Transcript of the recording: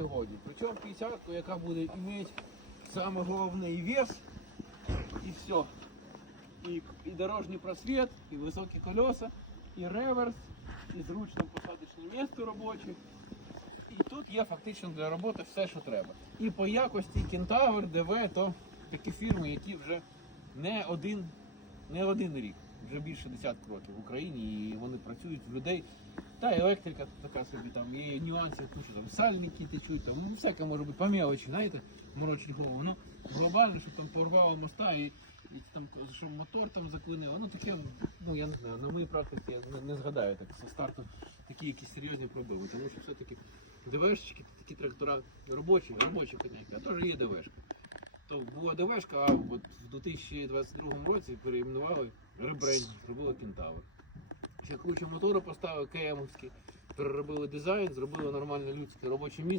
сьогодні. Причому 50 яка буде мати саме головне і вес, і все. І, і дорожній просвіт, і високі колеса, і реверс, і зручне посадочне місце робоче. І тут є фактично для роботи все, що треба. І по якості Кентавр, ДВ, то такі фірми, які вже не один, не один рік, вже більше десяток років в Україні, і вони працюють в людей. Та електрика така собі, там є нюанси, куча там сальники течуть, там ну, всяке може бути по мелочі, знаєте, морочить голову. Ну, глобально, щоб там порвало моста і, і там щоб мотор там заклинило. Ну таке, ну я не знаю, на моїй практиці я не, не згадаю так зі старту такі якісь серйозні пробиви. Тому що все-таки ДВшечки, такі трактора робочі, робочі коняки, а теж є ДВшка. То була ДВшка, а от в 2022 році переіменували ребрендінг, зробили Кентавр. Ще кучу мотору поставили КМовський, переробили дизайн, зробили нормальне людське робоче місце.